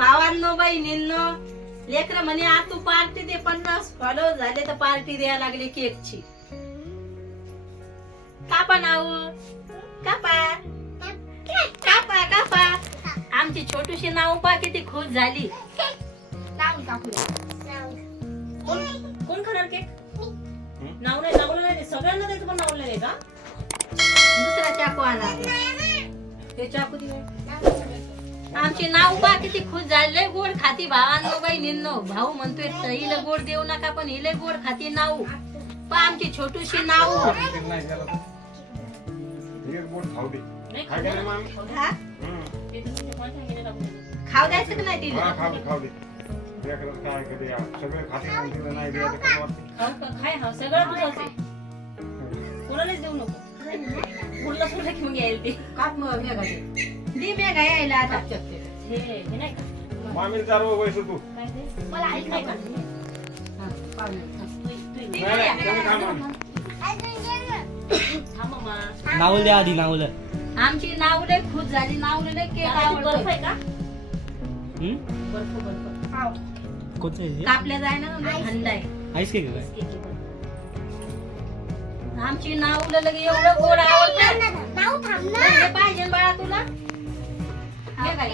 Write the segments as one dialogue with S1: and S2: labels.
S1: भावांनो बहिणींनो लेकर म्हणे आ तू पार्टी दे पन्नास फॉलो झाले तर पार्टी द्यायला लागली केकची. कापा नाव? कापा कापा कापा आमची छोटूशी नाव पा किती खुश झाली.
S2: लावून टाकूया
S3: कोण कोण खाणार केक? नाव नाही नावलं नाही सगळ्यांना द्यायचं पण नावलं नाही का?
S1: दुसरा चाकू आणा ते चाकू दे. आमची नाव पा किती खुश झाली. गोड खाती भावांनो बहिणींनो. भाऊ म्हणतोय "त हिला गोड देऊ नका पण हिले गोड खाती नाऊ. पा आमची छोटूशी नाऊ.
S4: बोट खाऊ
S1: हा?
S3: तर
S1: द्यायचं का नाही तिला?
S4: खाऊ सगळे पण
S3: का खाय हा तुझंच आहे कोणालाच देऊ नको. सुद्धा घेऊन घ्यायला ते
S1: काप मग मेघा यायला आता.
S3: हे हे नाही का?
S4: मामी चार वयस तू.
S3: काय ते?
S2: मला ऐक
S3: नाही
S2: नाही
S3: का?
S1: हा, पाहू नये.
S3: तू- तू-
S4: नाही नाही, तुम्ही खा मामी
S3: थांब मामा
S5: नावल द्या आधी नावलं.
S1: आमची नाव लय खुश झाली नाव लय केक
S3: बर्फ
S1: आवडतो.
S3: आहे का?
S5: हम्म?
S3: बर्फ बर्फ.
S5: कोणतं आहे हे?
S1: कापल्या जाय ना लय थंड आहे.
S5: आईस केक काय
S3: केक बर्फ.
S1: आमची नाव लगे एवढं गोड आवडतं.
S2: नाव थांब ना.
S1: हे पाहिजे ना बाळा तुला? हे काय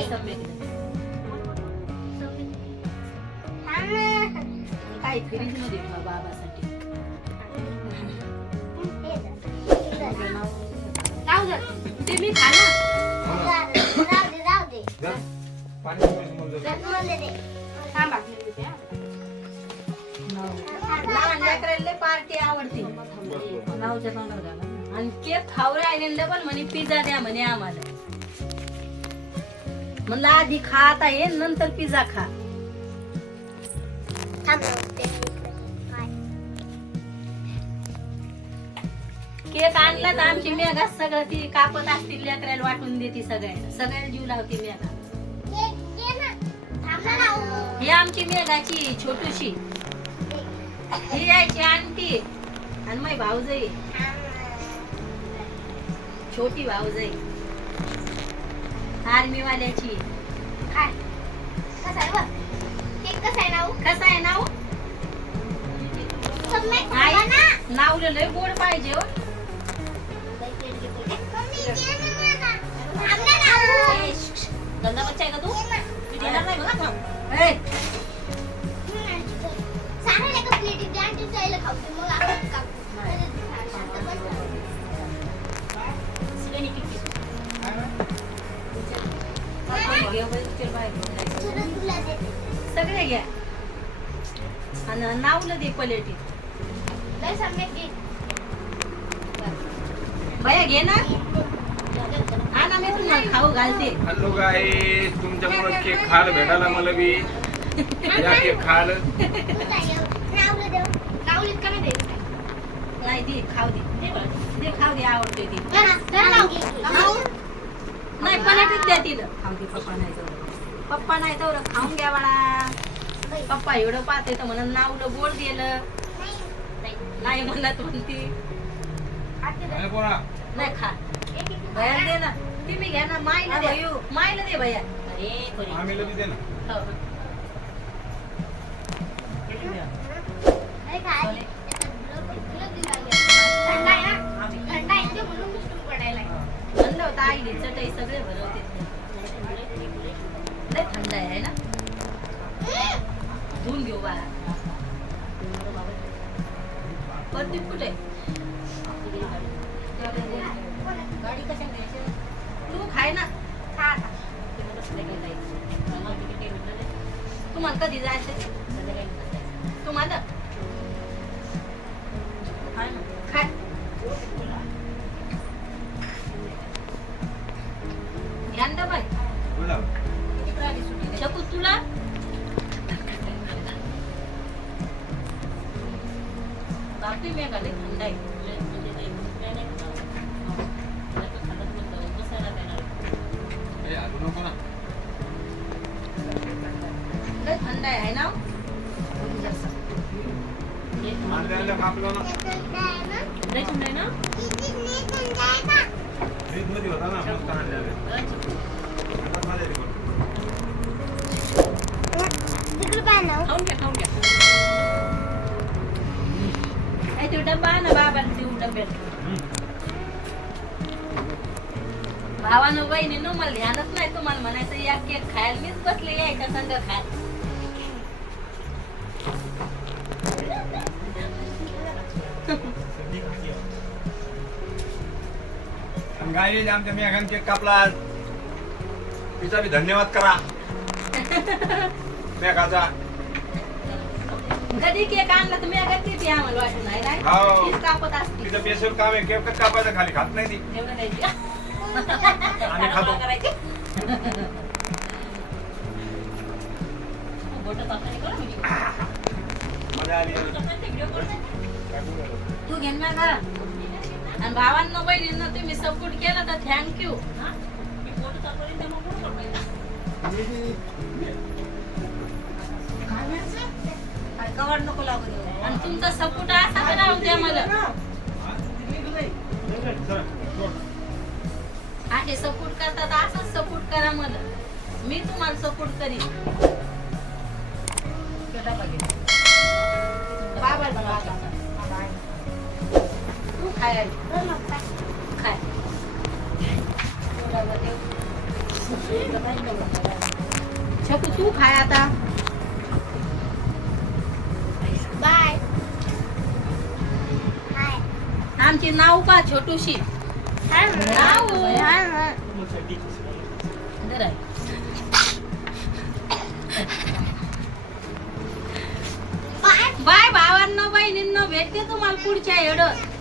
S1: काय फ्रीजमध्ये बाबासाठी
S2: दे.
S1: ते मी
S2: दे, दे.
S1: लहान पार्टी आवडते आणि केक खाऊ राहिलेलं डबल म्हणे पिझ्झा द्या म्हणे आम्हाला म्हणलं आधी खा आता ये नंतर पिझ्झा खा? केक आणला तर आमची मेघा सगळं ती कापत असतील लेकराला वाटून देते सगळ्यांना. सगळ्याला जीव लावते मेघा. ही आमची मेघाची छोटूशी. ही यायची आंटी. आणि माझी भाऊजाई. छोटी भाऊजाई. आर्मी वाल्याची
S2: काय? कसं आहे बघ? केक कसं आहे नाव?
S1: कसं आहे नाव
S2: सम्यक
S1: आई
S2: ना.
S1: लय गोड पाहिजे हो
S2: मम्मी, ये ना मला. थांब ना, राहू.
S3: गंदा बच्चा आहे का तू देणार नाही बघा थांब
S1: ए, घ्या. आणि नावलं दे पलेटी
S2: लय घे.
S1: भया घे ना. हा ना मी तुम्हाला खाऊ घालते.
S4: हॅलो तुमच्यामुळे केक खायला भेटायला मला बी. या केक
S2: का नाही
S1: दे खाऊ दे.
S3: दे
S1: खाऊ दे आवडते ती. नाही पलेटीत द्या तिला. खाऊ दे पप्पा नाही पप्पा नाही खाऊन घ्या बाळा. पप्पा एवढं पाहते तर म्हणून नावलं गोड दिलं नाही म्हणत म्हणती. नाही खा
S2: एक एक
S1: भया दे ना. तुम्ही घ्या ना मायला दे. मायला दे भया.
S3: अरे परी.
S4: आम्ही बी दे ना?
S1: प्रदीप कुठे गाडी कशा घ्यायची तू खाय ना
S2: खा
S1: कधी जायचं बापी मी घाले थंड आहे
S4: ए, आलू नको ना
S1: लय थंड आहे है ना
S4: आणल्या आणल्या कापलं ना
S2: ते थंड आहे ना? किती नाही थंड आहे का?
S4: फ्रीजमध्ये होता ना मस्त आणल्या
S3: अच्छा.
S4: आता माझ्या घरी बनव.
S1: भावानं बहिणीनं मला ध्यानच नाही तुम्हाला म्हणायचं या केक खायला मीच बसले यायच्या संग खाय.
S4: गायने आमच्या मेघान केक कापला तिचा बी धन्यवाद करा. मेघाचा.
S1: कधी केक आणला तर मी अगदी ती आम्हाला वाटत नाही काय
S4: हो.
S1: तीच कापत असते
S4: तिचं बेसूर काम आहे केक कापायचं खाली खात नाही ती
S1: एवढं द्यायची का?
S4: आम्ही खातो
S3: करायचे बोटं चाचणी करा.
S4: मजा आली
S3: चाचणीचे video करून द्या.
S1: तू घेन ना घरा आणि भावांना बहिणींना तुम्ही सपोर्ट केला तर थँक्यू
S3: हा? मी चाचणी त्या मग कोण करतोय?
S1: कवर नको लागू देऊ. आणि तुमचा सपोर्ट असा तर राहू द्या मला. असे सपोर्ट करतात असाच सपोर्ट करा मला. मी तुम्हाला सपोर्ट करीन. बाबा तू खाय. खाय. छपू तू खाय आता. आमची नाव का छोटूशी? नाव.
S2: बाय
S1: बाय भावांनो बहिणींनो भेटते तुम्हाला पुढच्या येडत